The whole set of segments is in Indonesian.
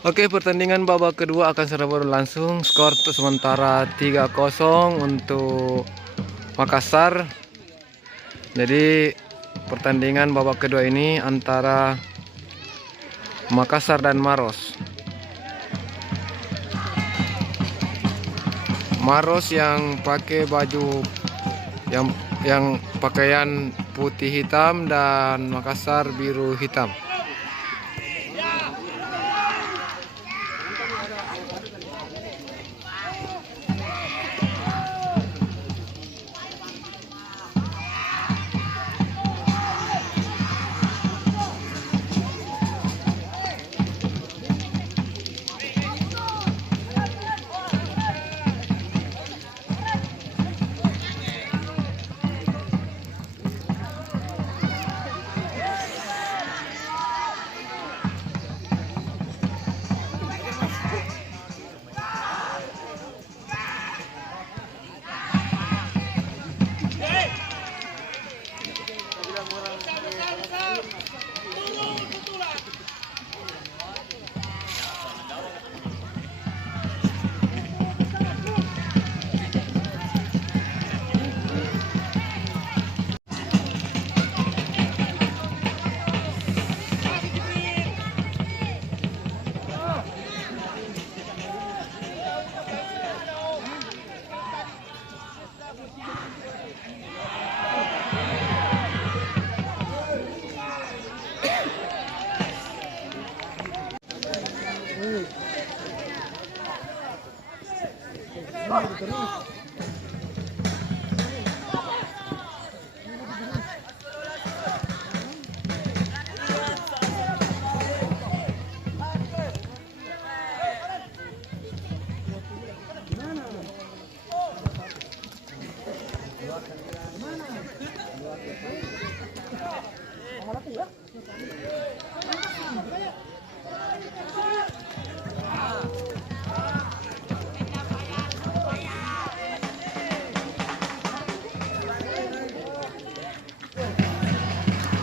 Oke, pertandingan babak kedua akan segera berlangsung. Skor sementara 3-0 untuk Makassar. Jadi pertandingan babak kedua ini antara Makassar dan Maros. Maros yang pakai baju yang pakaian putih hitam dan Makassar biru hitam.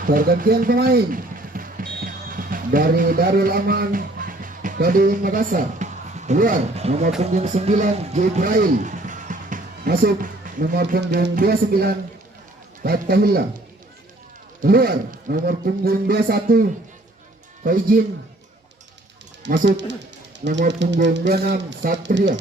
Pergantian pemain dari Darul Aman Kadin Makassar. Keluar nomor punggung 9 Jibrail. Masuk nomor punggung 29 Fatahillah. Keluar nomor punggung 21 Faizin. Masuk nomor punggung 26 Satria.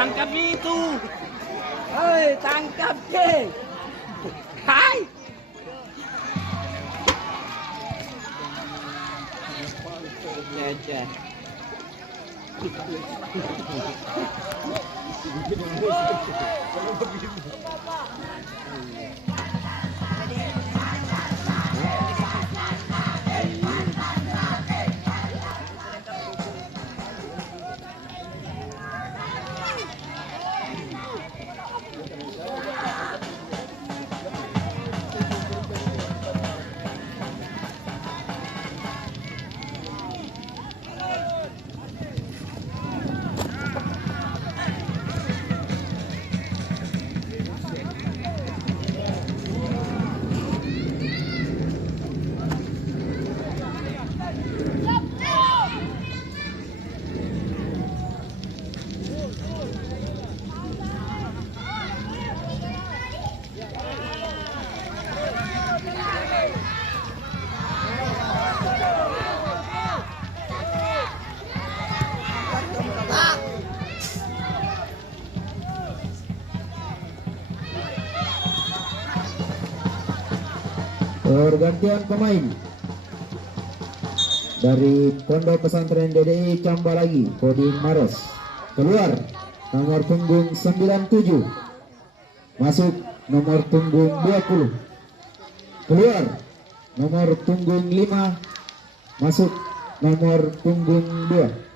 tangkap itu. Hei, tangkap ke. Hai. Jajan. Pergantian pemain dari Pondok Pesantren DDI Camba lagi, Koding Maros. Keluar nomor punggung 97, masuk nomor punggung 20. Keluar nomor punggung 5, masuk nomor punggung 2.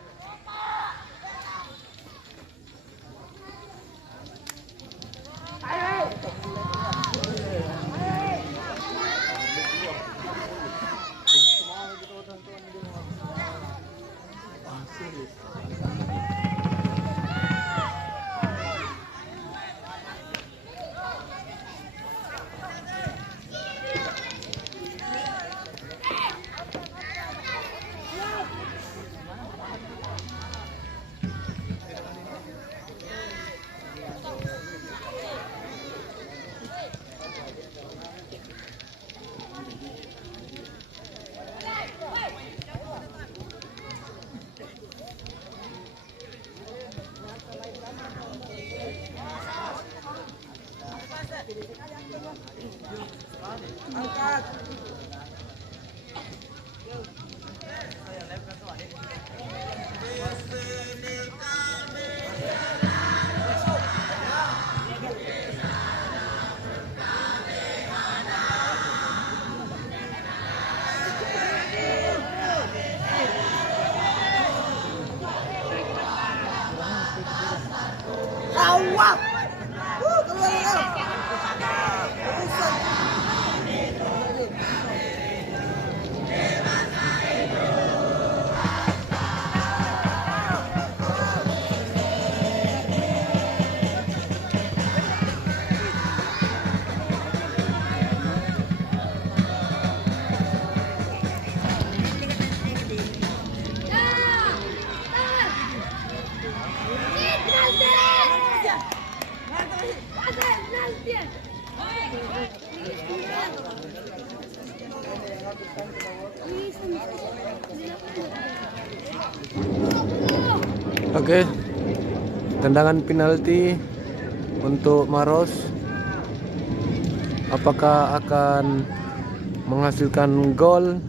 Oke, tendangan penalti untuk Maros. Apakah akan menghasilkan gol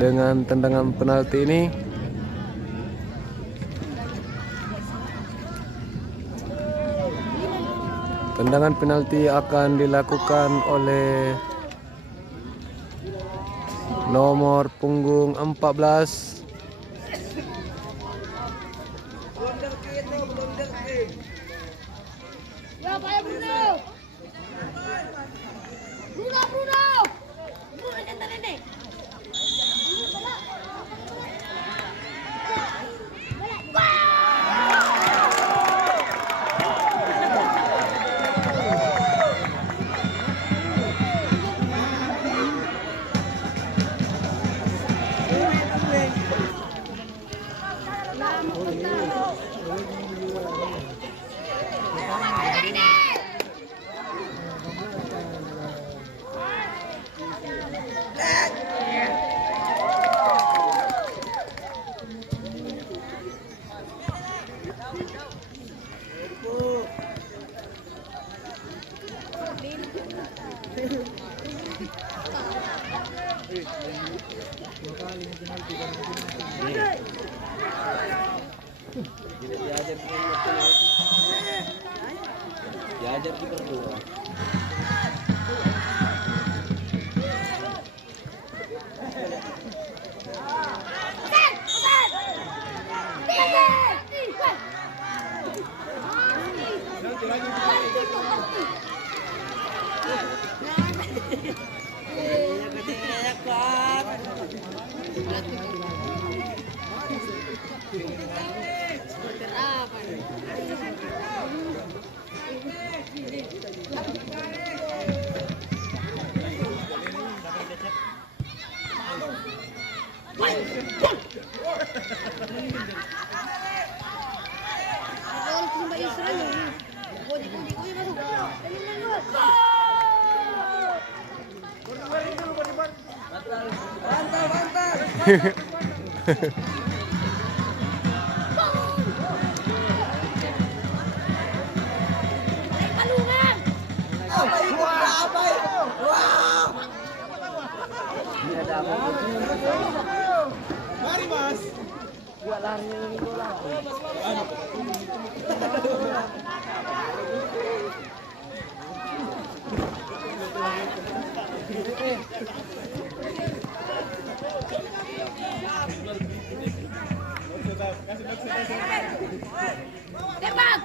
dengan tendangan penalti ini? Tendangan penalti akan dilakukan oleh nomor punggung 14. Ya, Pak Bruno. Bruno. Bruno jangan ini. Diajar kiper dua. Gol timba Israel. Gol masuk. Gol. Palungan. Mari Mas. Tembak.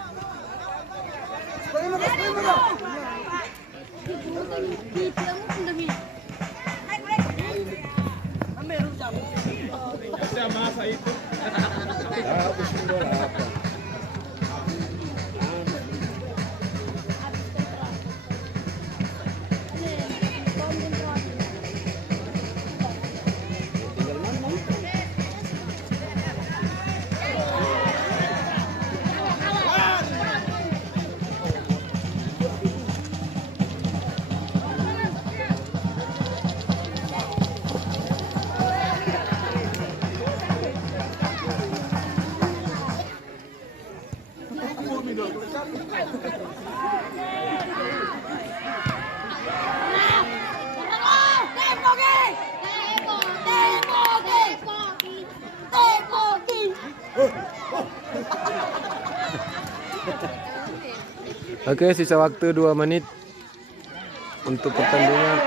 Oke, sisa waktu 2 menit untuk pertandingan.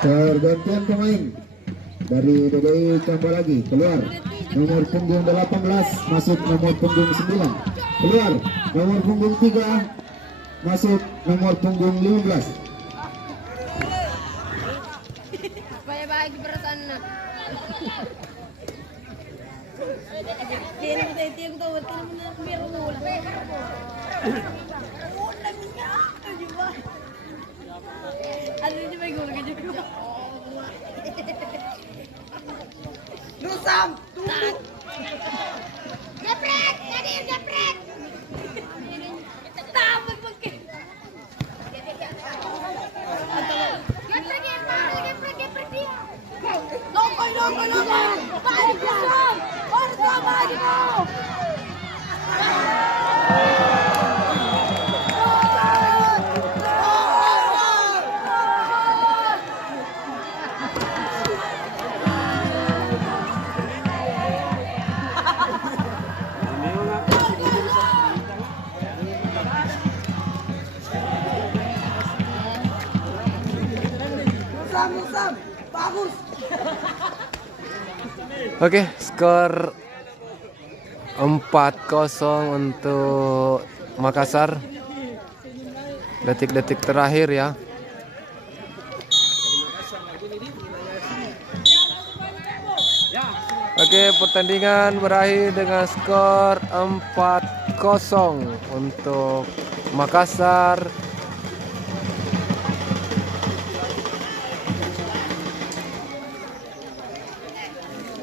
Pergantian pemain dari DDI Camba lagi keluar nomor punggung 18 masuk nomor punggung 9, keluar nomor punggung 3 masuk nomor punggung 15. Supaya bagi perasaan nak. Kini kita itu tahu betul benar biar mulai. Ada ini bagi gol juga. Nusam. Geprek, tadi geprek. Tambah pakai. Geprek dia. Lokoi. Balik kosong. Orta balik. Nusam. Bagus. Oke, skor 4-0 untuk Makassar. Detik-detik terakhir ya. Oke, pertandingan berakhir dengan skor 4-0 untuk Makassar.